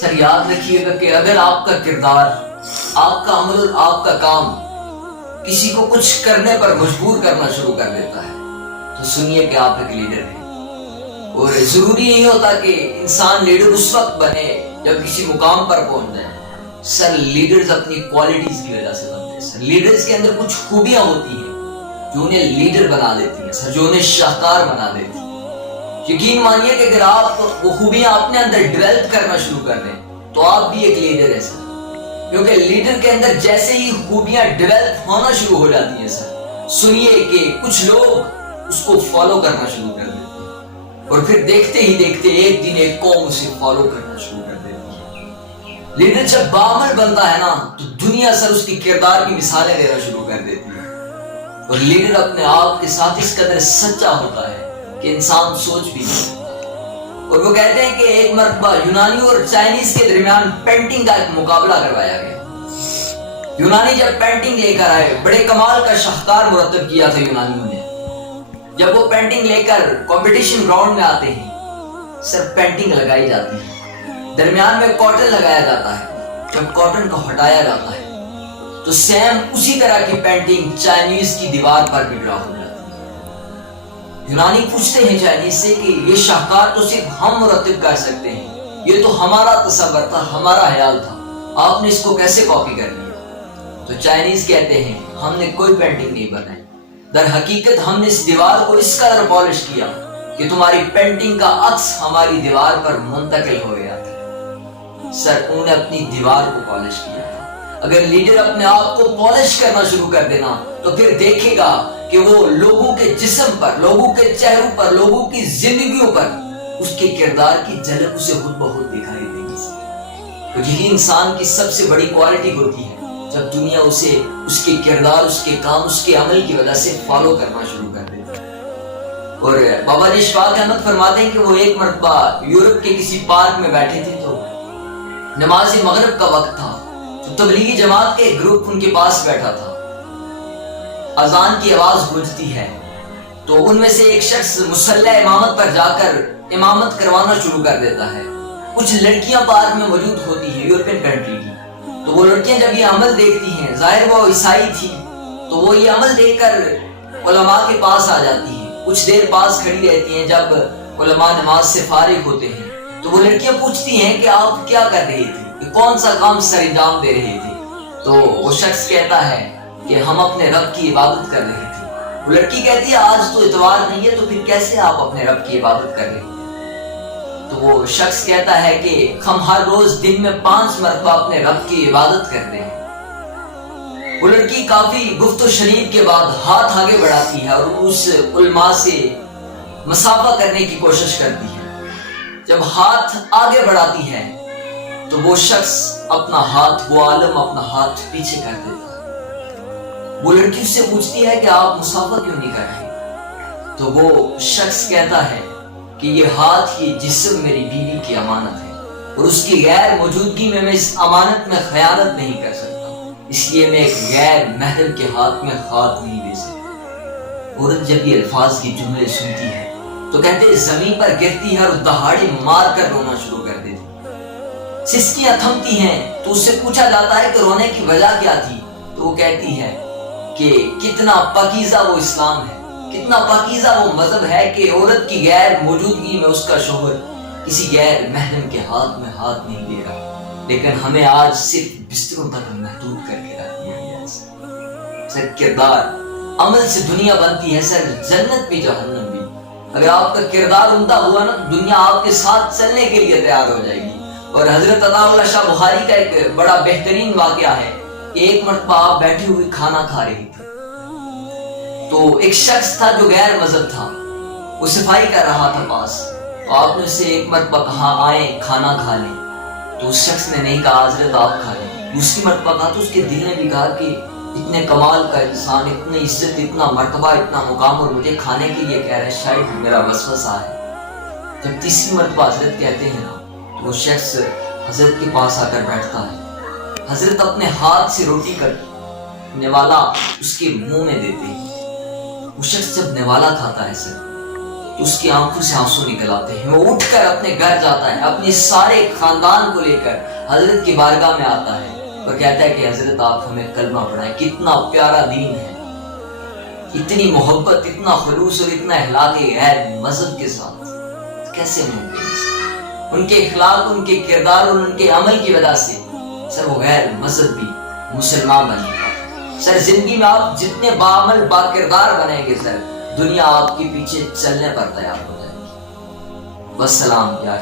سر یاد رکھیے گا کہ اگر آپ کا کردار، آپ کا عمل، آپ کا کام کسی کو کچھ کرنے پر مجبور کرنا شروع کر دیتا ہے تو سنیے کہ آپ ایک لیڈر ہیں۔ اور ضروری نہیں ہوتا کہ انسان لیڈر اس وقت بنے جب کسی مقام پر پہنچ جائے۔ سر لیڈرز اپنی کوالٹیز کی وجہ سے بنتے ہیں۔ سر لیڈرز کے اندر کچھ خوبیاں ہوتی ہیں جو انہیں لیڈر بنا دیتی ہیں، سر جو انہیں شاہکار بنا دیتی ہیں۔ یقین مانیے کہ اگر آپ وہ خوبیاں اپنے اندر ڈیولپ کرنا شروع کر دیں تو آپ بھی ایک لیڈر ہیں سر، کیونکہ لیڈر کے اندر جیسے ہی خوبیاں ڈیولپ ہونا شروع ہو جاتی ہیں سر، سنیے کہ کچھ لوگ اس کو فالو کرنا شروع کر دیتے ہیں اور پھر دیکھتے ہی دیکھتے ایک دن ایک قوم اسے فالو کرنا شروع کر دیتی ہے۔ لیڈر جب باعمل بنتا ہے نا تو دنیا سر اس کی کردار کی مثالیں دینا شروع کر دیتی ہے، اور لیڈر اپنے آپ کے ساتھ اس قدر سچا ہوتا ہے کہ انسان سوچ بھی نہیں سکتا۔ اور وہ کہتے ہیں کہ ایک مرتبہ یونانی اور چائنیز کے درمیان پینٹنگ کا ایک مقابلہ کروایا گیا۔ یونانی جب پینٹنگ لے کر آئے، بڑے کمال کا شاہکار مرتب کیا تھا یونانیوں نے۔ جب وہ پینٹنگ لے کر کمپٹیشن گراؤنڈ میں آتے ہیں، صرف پینٹنگ لگائی جاتی ہے، درمیان میں کاٹن لگایا جاتا ہے۔ جب کاٹن کو ہٹایا جاتا ہے تو سیم اسی طرح کی پینٹنگ چائنیز کی دیوار پر بھی ڈرا ہو جاتی ہے۔ یونانی پوچھتے ہیں چائنیز سے کہ یہ شاہکار تو صرف ہم مرتب کر سکتے ہیں، یہ تو ہمارا تصور تھا، ہمارا خیال تھا، آپ نے اس کو کیسے کاپی کر لیا؟ تو چائنیز کہتے ہیں ہم نے کوئی پینٹنگ نہیں بنائی، در حقیقت ہم نے اس دیوار کو اس قدر پالش کیا کہ تمہاری پینٹنگ کا عکس ہماری دیوار پر منتقل ہو گیا تھا۔ سر انہوں نے اپنی دیوار کو پالش کیا تھا۔ اگر لیڈر اپنے آپ کو پالش کرنا شروع کر دینا تو پھر دیکھے گا کہ وہ لوگوں کے جسم پر، لوگوں کے چہروں پر، لوگوں کی زندگیوں پر اس کے کردار کی جھلک اسے خود بخود دکھائی دے گی۔ تو یہی انسان کی سب سے بڑی کوالٹی ہوتی ہے جب دنیا اسے اس کے کردار، اس کے کام، اس کے عمل کی وجہ سے فالو کرنا شروع کر دیتی ہے۔ اور بابا جی اشفاق احمد فرماتے ہیں کہ وہ ایک مرتبہ یورپ کے کسی پارک میں بیٹھے تھے تو نماز مغرب کا وقت تھا، تو تبلیغی جماعت کے گروپ ان کے پاس بیٹھا تھا۔ اذان کی آواز گونجتی ہے تو ان میں سے ایک شخص مصلی امامت پر جا کر امامت کروانا شروع کر دیتا ہے۔ کچھ لڑکیاں پارک میں موجود ہوتی ہیں یورپین کنٹری کی، تو وہ لڑکیاں جب یہ عمل دیکھتی ہیں، ظاہر وہ عیسائی تھی، تو وہ یہ عمل دیکھ کر علماء کے پاس آ جاتی ہیں، کچھ دیر پاس کھڑی رہتی ہیں۔ جب علماء نماز سے فارغ ہوتے ہیں تو وہ لڑکیاں پوچھتی ہیں کہ آپ کیا کر رہی تھی، کون سا کام سر انجام دے رہی تھی؟ تو وہ شخص کہتا ہے کہ ہم اپنے رب کی عبادت کر رہے تھے۔ وہ لڑکی کہتی ہے آج تو اتوار نہیں ہے، تو پھر کیسے آپ اپنے رب کی عبادت کر رہے ہیں؟ تو وہ شخص کہتا ہے کہ ہم ہر روز دن میں 5 مرتبہ اپنے رب کی عبادت کرتے ہیں۔ وہ لڑکی کافی گفت و شنید کے بعد ہاتھ آگے بڑھاتی ہے اور اس علماء سے مسافہ کرنے کی کوشش کرتی ہے۔ جب ہاتھ آگے بڑھاتی ہے تو وہ شخص اپنا ہاتھ، وہ عالم اپنا ہاتھ پیچھے کر دیتا ہے۔ وہ لڑکی اس سے پوچھتی ہے کہ آپ مسافہ کیوں نہیں کر رہے؟ تو وہ شخص کہتا ہے کہ یہ ہاتھ، یہ جسم میری بیوی کی امانت ہے اور اس کی غیر موجودگی میں اس امانت میں خیانت نہیں کر سکتا، اس لیے میں ایک غیر محرم کے ہاتھ میں خاک نہیں دے سکتا۔ عورت جب یہ الفاظ کی جملے سنتی ہے تو کہتے ہیں زمین پر گرتی ہے اور دہاڑی مار کر رونا شروع کر دیتی، سسکیاں تھمتی ہیں۔ تو اس سے پوچھا جاتا ہے کہ رونے کی وجہ کیا تھی؟ تو وہ کہتی ہے کہ کتنا پاکیزہ وہ اسلام ہے، کتنا پاکیزہ وہ مذہب ہے کہ عورت کی غیر موجودگی میں اس کا شوہر کسی غیر محرم کے ہاتھ میں ہاتھ نہیں دے رہا، لیکن ہمیں آج صرف بستروں تک محدود کر کے رکھ دیا گیا ہے۔ سر کردار، عمل سے دنیا بنتی ہے سر، جنت بھی جہنم بھی۔ اگر آپ کا کردار عمدہ ہوا نا، دنیا آپ کے ساتھ چلنے کے لیے تیار ہو جائے گی۔ اور حضرت عطا اللہ شاہ بخاری کا ایک بڑا بہترین واقعہ ہے کہ ایک مرتبہ آپ بیٹھی ہوئی کھانا کھا رہی تھی، تو ایک شخص تھا جو غیر مذہب تھا، وہ صفائی کر رہا تھا پاس، آپ نے اسے ایک مرتبہ کہا آئیں کھانا کھا لیں، تو اس شخص نے نہیں کہا حضرت آپ کھا لیں۔ دوسری مرتبہ کہا تو اس کے دل نے بھی کہا کہ اتنے کمال کا انسان، اتنی عزت، اتنا مرتبہ، اتنا مقام، اور مجھے کھانے کے لیے کہہ رہے ہیں، شاید میرا وسوسہ ہے۔ جب تیسری مرتبہ حضرت کہتے ہیں نا تو وہ شخص حضرت کے پاس آ کر بیٹھتا ہے۔ حضرت اپنے ہاتھ سے روٹی کر نوالا اس کے منہ میں دیتے ہیں۔ وہ شخص جب نوالا کھاتا ہے سر اس کی آنکھوں سے آنسو نکل آتے ہیں. وہ اٹھ کر اپنے گھر جاتا ہے, اپنے سارے خاندان کو لے کر حضرت کی بارگاہ میں آتا ہے اور کہتا ہے کہ حضرت آپ ہمیں کلمہ پڑھائیں. کتنا پیارا دین ہے, اتنی محبت, اتنا خلوص اور اتنا اخلاق غیر مذہب کے ساتھ کیسے ممکن ہے؟ ان کے اخلاق, ان کے کردار اور ان کے عمل کی وجہ سے سر وہ غیر مذہب بھی مسلمان بن چکا ہے. سر زندگی میں آپ جتنے باعمل با کردار بنیں گے سر, دنیا آپ کے پیچھے چلنے پر تیار ہو جائے گی. والسلام یا